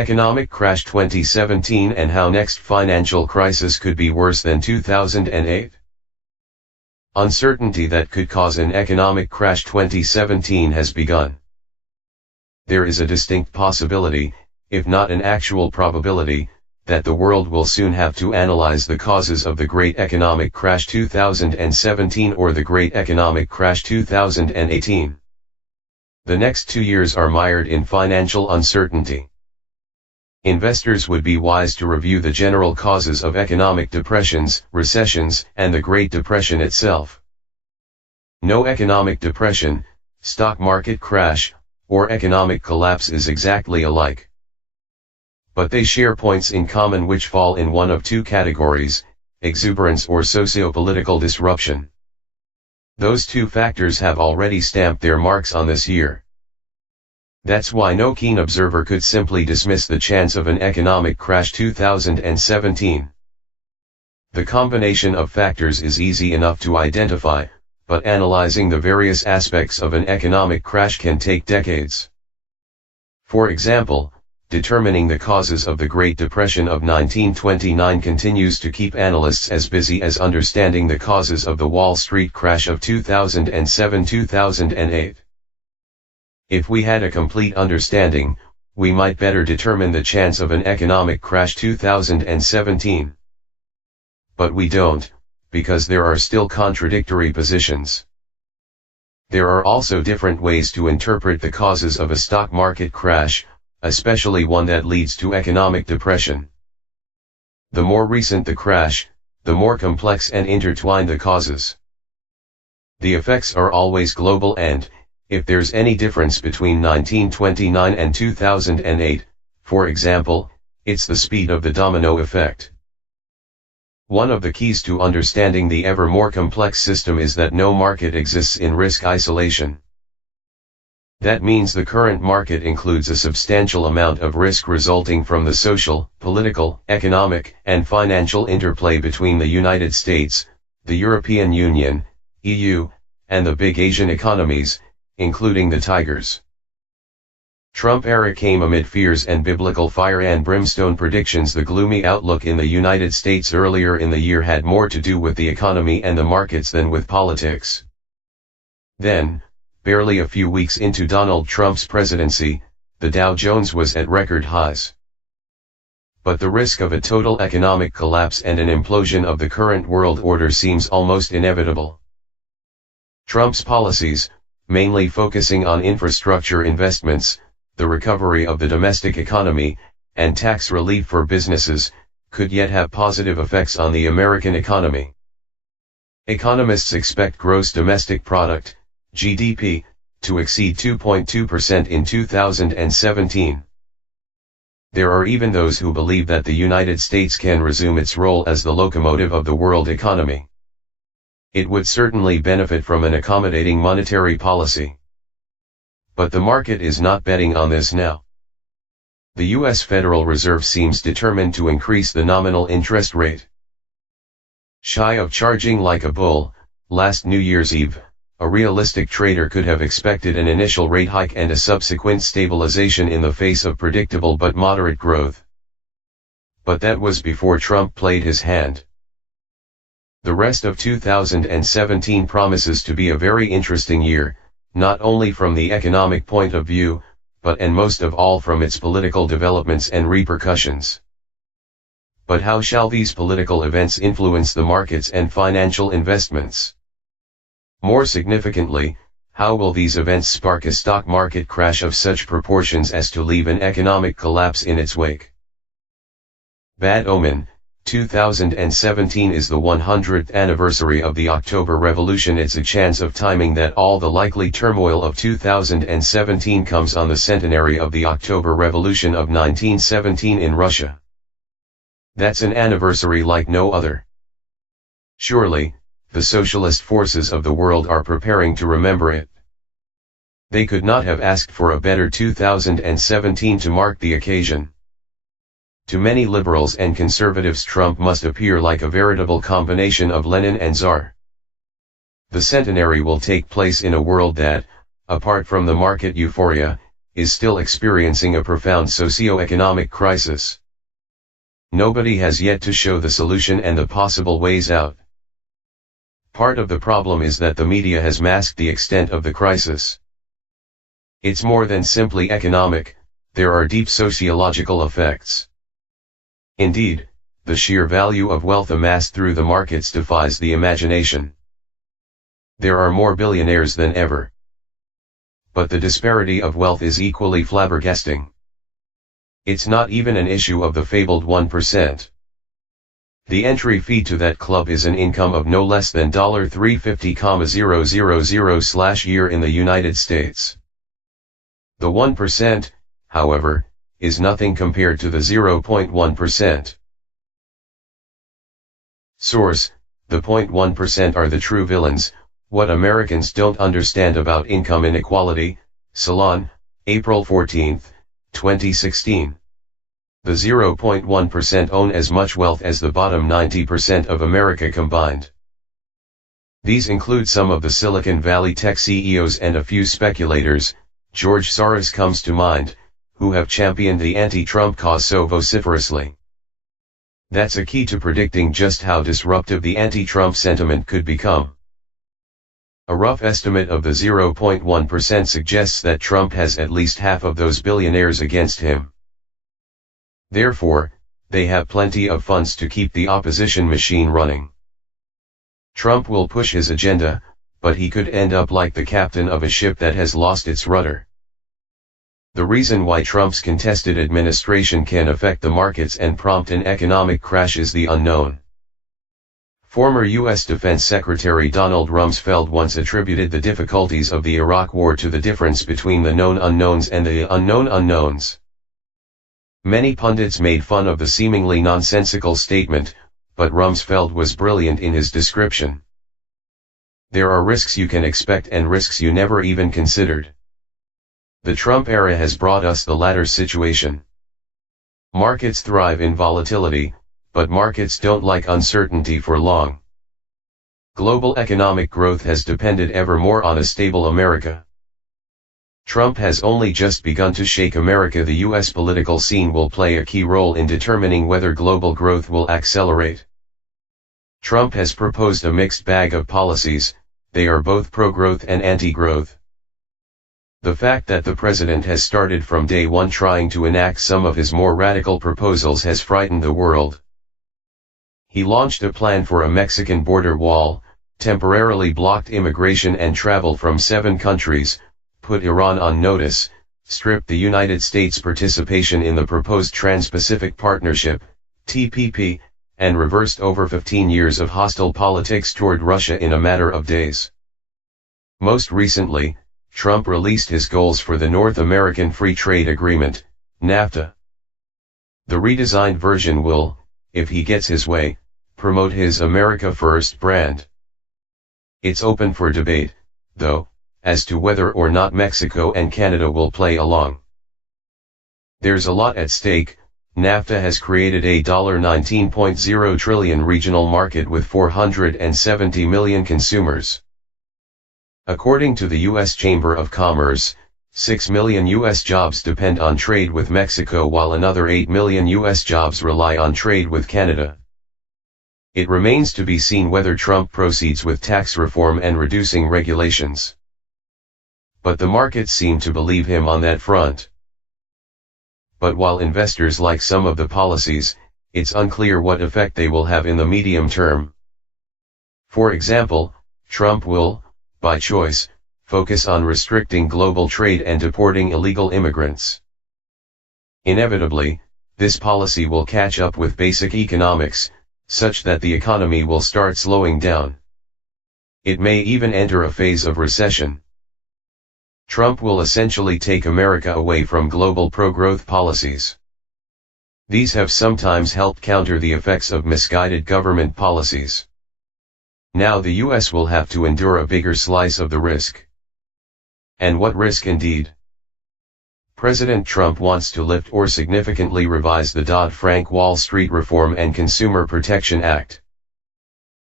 Economic crash 2017 and how next financial crisis could be worse than 2008. Uncertainty that could cause an economic crash 2017 has begun. There is a distinct possibility, if not an actual probability, that the world will soon have to analyze the causes of the Great Economic Crash 2017 or the Great Economic Crash 2018. The next 2 years are mired in financial uncertainty. Investors would be wise to review the general causes of economic depressions, recessions, and the Great Depression itself. No economic depression, stock market crash, or economic collapse is exactly alike. But they share points in common which fall in one of two categories: exuberance or socio-political disruption. Those two factors have already stamped their marks on this year. That's why no keen observer could simply dismiss the chance of an economic crash 2017. The combination of factors is easy enough to identify, but analyzing the various aspects of an economic crash can take decades. For example, determining the causes of the Great Depression of 1929 continues to keep analysts as busy as understanding the causes of the Wall Street crash of 2007-2008. If we had a complete understanding, we might better determine the chance of an economic crash 2017. But we don't, because there are still contradictory positions. There are also different ways to interpret the causes of a stock market crash, especially one that leads to economic depression. The more recent the crash, the more complex and intertwined the causes. The effects are always global and, if there's any difference between 1929 and 2008, for example, it's the speed of the domino effect. One of the keys to understanding the ever more complex system is that no market exists in risk isolation. That means the current market includes a substantial amount of risk resulting from the social, political, economic, and financial interplay between the United States, the European Union, EU, and the big Asian economies, including the tigers. Trump era came amid fears and biblical fire and brimstone predictions. The gloomy outlook in the United States earlier in the year had more to do with the economy and the markets than with politics. Then, barely a few weeks into Donald Trump's presidency, the Dow Jones was at record highs. But the risk of a total economic collapse and an implosion of the current world order seems almost inevitable. Trump's policies, mainly focusing on infrastructure investments, the recovery of the domestic economy, and tax relief for businesses, could yet have positive effects on the American economy. Economists expect gross domestic product, GDP, to exceed 2.2% in 2017. There are even those who believe that the United States can resume its role as the locomotive of the world economy. It would certainly benefit from an accommodating monetary policy. But the market is not betting on this now. The U.S. Federal Reserve seems determined to increase the nominal interest rate. Shy of charging like a bull, last New Year's Eve, a realistic trader could have expected an initial rate hike and a subsequent stabilization in the face of predictable but moderate growth. But that was before Trump played his hand. The rest of 2017 promises to be a very interesting year, not only from the economic point of view, but and most of all from its political developments and repercussions. But how shall these political events influence the markets and financial investments? More significantly, how will these events spark a stock market crash of such proportions as to leave an economic collapse in its wake? Bad omen. 2017 is the 100th anniversary of the October Revolution. It's a chance of timing that all the likely turmoil of 2017 comes on the centenary of the October Revolution of 1917 in Russia. That's an anniversary like no other. Surely, the socialist forces of the world are preparing to remember it. They could not have asked for a better 2017 to mark the occasion. To many liberals and conservatives, Trump must appear like a veritable combination of Lenin and Tsar. The centenary will take place in a world that, apart from the market euphoria, is still experiencing a profound socio-economic crisis. Nobody has yet to show the solution and the possible ways out. Part of the problem is that the media has masked the extent of the crisis. It's more than simply economic, there are deep sociological effects. Indeed, the sheer value of wealth amassed through the markets defies the imagination. There are more billionaires than ever. But the disparity of wealth is equally flabbergasting. It's not even an issue of the fabled 1%. The entry fee to that club is an income of no less than $350,000/year in the United States. The 1%, however, is nothing compared to the 0.1%. Source: the 0.1% are the true villains. What Americans don't understand about income inequality. Salon, April 14, 2016. The 0.1% own as much wealth as the bottom 90% of America combined. These include some of the Silicon Valley tech CEOs and a few speculators. George Soros comes to mind, who have championed the anti-Trump cause so vociferously. That's a key to predicting just how disruptive the anti-Trump sentiment could become. A rough estimate of the 0.1% suggests that Trump has at least half of those billionaires against him. Therefore, they have plenty of funds to keep the opposition machine running. Trump will push his agenda, but he could end up like the captain of a ship that has lost its rudder. The reason why Trump's contested administration can affect the markets and prompt an economic crash is the unknown. Former U.S. Defense Secretary Donald Rumsfeld once attributed the difficulties of the Iraq War to the difference between the known unknowns and the unknown unknowns. Many pundits made fun of the seemingly nonsensical statement, but Rumsfeld was brilliant in his description. There are risks you can expect and risks you never even considered. The Trump era has brought us the latter situation. Markets thrive in volatility, but markets don't like uncertainty for long. Global economic growth has depended ever more on a stable America. Trump has only just begun to shake America. The U.S. political scene will play a key role in determining whether global growth will accelerate. Trump has proposed a mixed bag of policies, they are both pro-growth and anti-growth. The fact that the president has started from day one trying to enact some of his more radical proposals has frightened the world. He launched a plan for a Mexican border wall, temporarily blocked immigration and travel from 7 countries, put Iran on notice, stripped the United States' participation in the proposed Trans-Pacific Partnership, TPP, and reversed over 15 years of hostile politics toward Russia in a matter of days. Most recently, Trump released his goals for the North American Free Trade Agreement, NAFTA. The redesigned version will, if he gets his way, promote his America First brand. It's open for debate, though, as to whether or not Mexico and Canada will play along. There's a lot at stake. NAFTA has created a $19.0 trillion regional market with 470 million consumers. According to the U.S. Chamber of Commerce, 6 million U.S. jobs depend on trade with Mexico while another 8 million U.S. jobs rely on trade with Canada. It remains to be seen whether Trump proceeds with tax reform and reducing regulations. But the markets seem to believe him on that front. But while investors like some of the policies, it's unclear what effect they will have in the medium term. For example, Trump will, by choice, focus on restricting global trade and deporting illegal immigrants. Inevitably, this policy will catch up with basic economics, such that the economy will start slowing down. It may even enter a phase of recession. Trump will essentially take America away from global pro-growth policies. These have sometimes helped counter the effects of misguided government policies. Now the U.S. will have to endure a bigger slice of the risk. And what risk indeed? President Trump wants to lift or significantly revise the Dodd-Frank Wall Street Reform and Consumer Protection Act.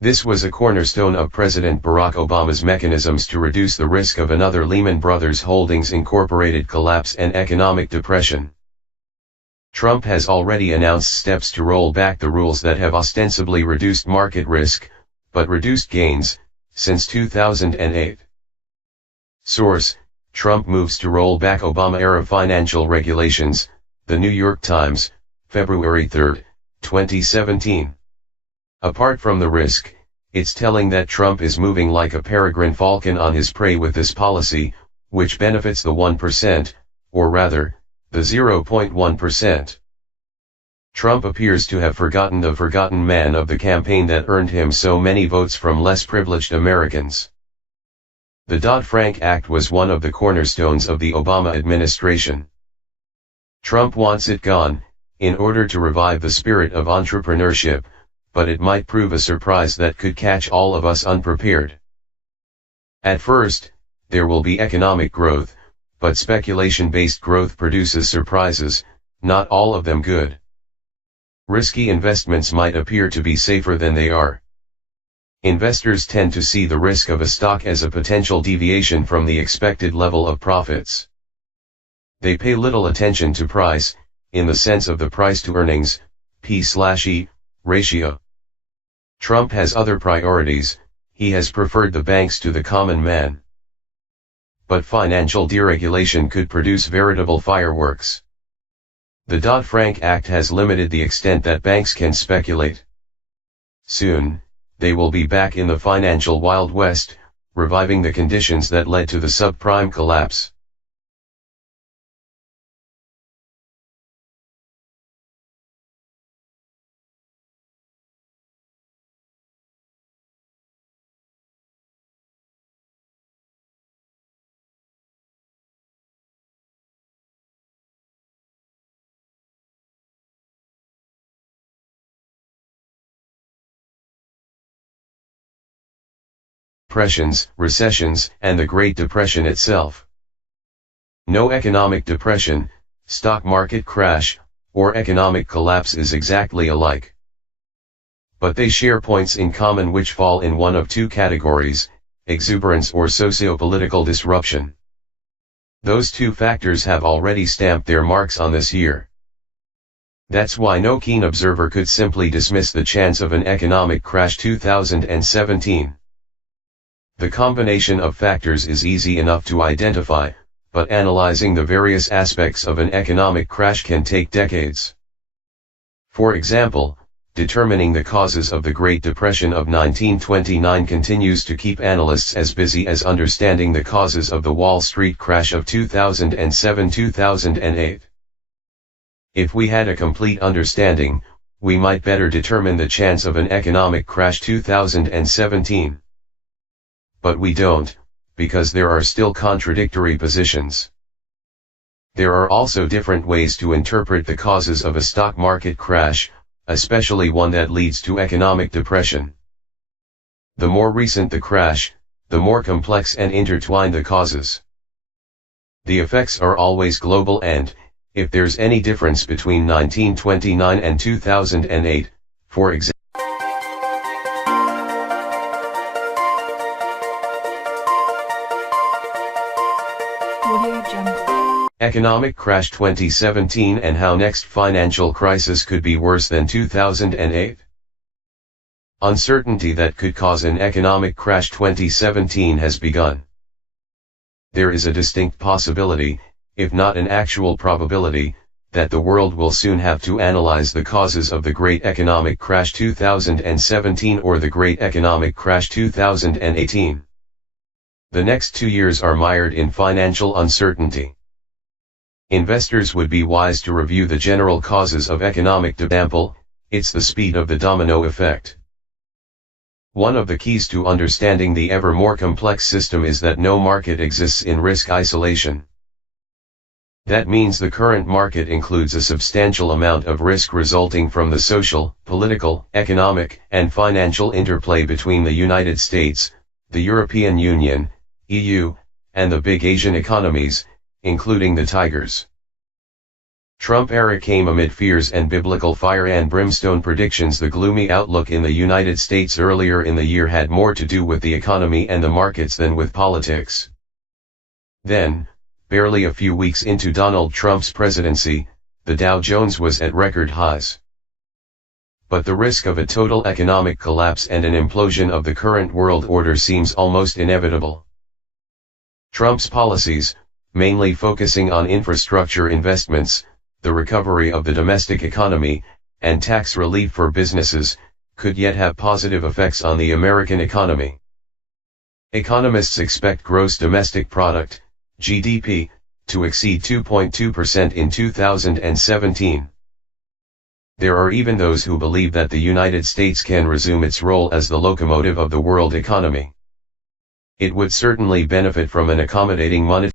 This was a cornerstone of President Barack Obama's mechanisms to reduce the risk of another Lehman Brothers Holdings Incorporated collapse and economic depression. Trump has already announced steps to roll back the rules that have ostensibly reduced market risk, but reduced gains, since 2008. Source: Trump moves to roll back Obama-era financial regulations, The New York Times, February 3, 2017. Apart from the risk, it's telling that Trump is moving like a peregrine falcon on his prey with this policy, which benefits the 1%, or rather, the 0.1%. Trump appears to have forgotten the forgotten man of the campaign that earned him so many votes from less privileged Americans. The Dodd-Frank Act was one of the cornerstones of the Obama administration. Trump wants it gone, in order to revive the spirit of entrepreneurship, but it might prove a surprise that could catch all of us unprepared. At first, there will be economic growth, but speculation-based growth produces surprises, not all of them good. Risky investments might appear to be safer than they are. Investors tend to see the risk of a stock as a potential deviation from the expected level of profits. They pay little attention to price, in the sense of the price-to-earnings, P/E, ratio. Trump has other priorities. He has preferred the banks to the common man. But financial deregulation could produce veritable fireworks. The Dodd-Frank Act has limited the extent that banks can speculate. Soon, they will be back in the financial Wild West, reviving the conditions that led to the subprime collapse. Depressions, recessions, and the Great Depression itself. No economic depression, stock market crash, or economic collapse is exactly alike. But they share points in common which fall in one of two categories: exuberance or socio-political disruption. Those two factors have already stamped their marks on this year. That's why no keen observer could simply dismiss the chance of an economic crash 2017. The combination of factors is easy enough to identify, but analyzing the various aspects of an economic crash can take decades. For example, determining the causes of the Great Depression of 1929 continues to keep analysts as busy as understanding the causes of the Wall Street crash of 2007-2008. If we had a complete understanding, we might better determine the chance of an economic crash 2017. But we don't, because there are still contradictory positions. There are also different ways to interpret the causes of a stock market crash, especially one that leads to economic depression. The more recent the crash, the more complex and intertwined the causes. The effects are always global and, if there's any difference between 1929 and 2008, for example, economic crash 2017 and how next financial crisis could be worse than 2008. Uncertainty that could cause an economic crash 2017 has begun. There is a distinct possibility, if not an actual probability, that the world will soon have to analyze the causes of the Great Economic Crash 2017 or the Great Economic Crash 2018. The next 2 years are mired in financial uncertainty. Investors would be wise to review the general causes of economic debacle. It's the speed of the domino effect. One of the keys to understanding the ever more complex system is that no market exists in risk isolation. That means the current market includes a substantial amount of risk resulting from the social, political, economic, and financial interplay between the United States, the European Union, EU, and the big Asian economies, including the tigers. Trump era came amid fears and biblical fire and brimstone predictions. The gloomy outlook in the United States earlier in the year had more to do with the economy and the markets than with politics. Then, barely a few weeks into Donald Trump's presidency, the Dow Jones was at record highs. But the risk of a total economic collapse and an implosion of the current world order seems almost inevitable. Trump's policies, mainly focusing on infrastructure investments, the recovery of the domestic economy, and tax relief for businesses, could yet have positive effects on the American economy. Economists expect gross domestic product, GDP, to exceed 2.2% in 2017. There are even those who believe that the United States can resume its role as the locomotive of the world economy. It would certainly benefit from an accommodating monetary